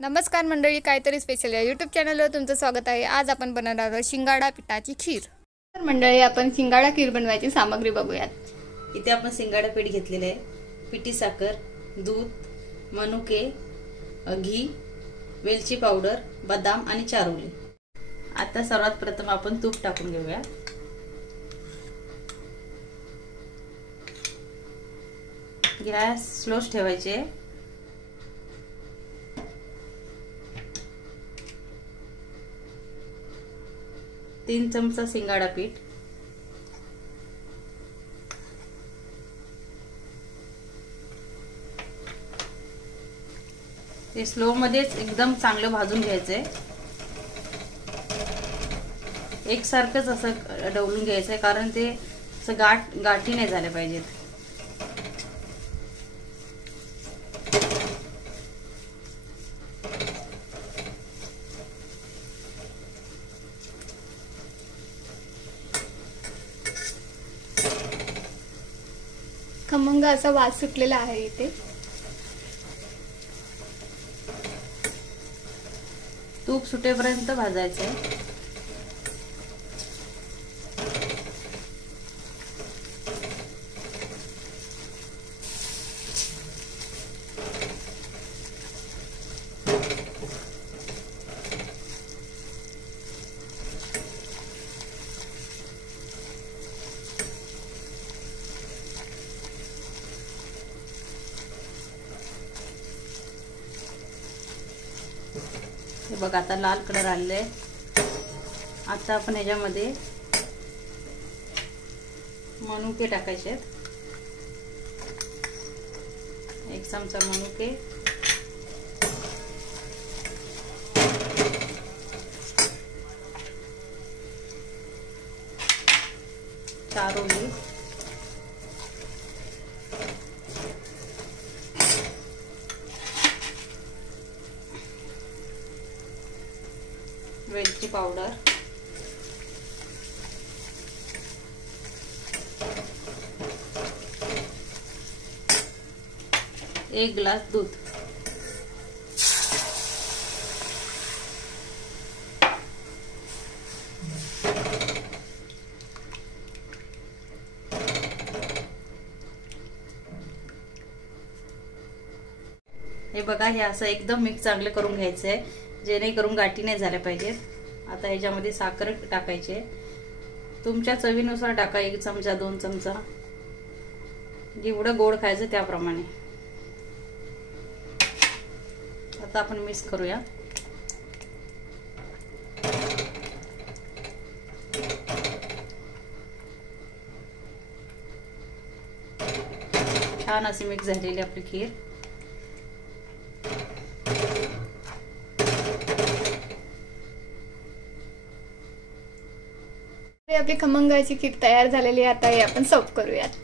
नमस्कार मंडळी, काहीतरी स्पेशल या यूट्यूब चॅनलवर तुमचं स्वागत आहे। आज आपण बनवणार आहोत शिंगाडा पिठाची खीर। तर मंडळी, आपण शिंगाडा खीर बनवायची सामग्री बघूयात। इथे आपण शिंगाडा पीठ घेतलेले आहे, पिठी साखर, दूध, मनुके, घी, वेलची पावडर, बदाम आणि चारोली। आता सर्वात प्रथम आपण तूप टाकून घेऊया। गॅस स्लोच ठेवायचे। 3 चमचा शिंगाडा पीठ, ते स्लो मध्येच एकदम चांगलं भाजून घ्यायचंय। एकसारखंच असं ढवळून घ्यायचंय, कारण ते असं गाठी नाही झाल्या पाहिजेत। खमंग असा वास सुटलेला आहे। इथे तूप सुटेपर्यंत भाजायचंय। हे बघा, आता लाल कलर आलेला आहे। आता आपण ह्याच्यामध्ये मनुके टाकायचे आहेत। 1 चमचा मनुके, चारोली, वेलची पावडर, एक ग्लास दूध, हे बघा, हे असं एकदम मिक्स चांगलं करून घ्यायचंय, जेणेकरून गाठी नाही झाल्या पाहिजेत। आता ह्याच्यामध्ये साखर टाकायची, तुमच्या चवीनुसार टाका। 1 चमचा 2 चमचा, जेवढं गोड खायचं त्याप्रमाणे। आता आपण मिक्स करूया। छान अशी मिक्स झालेली आपली खीर। आपली खमंग अशी खीर तयार झालेली आहे। आता हे आपण सर्व करूयात।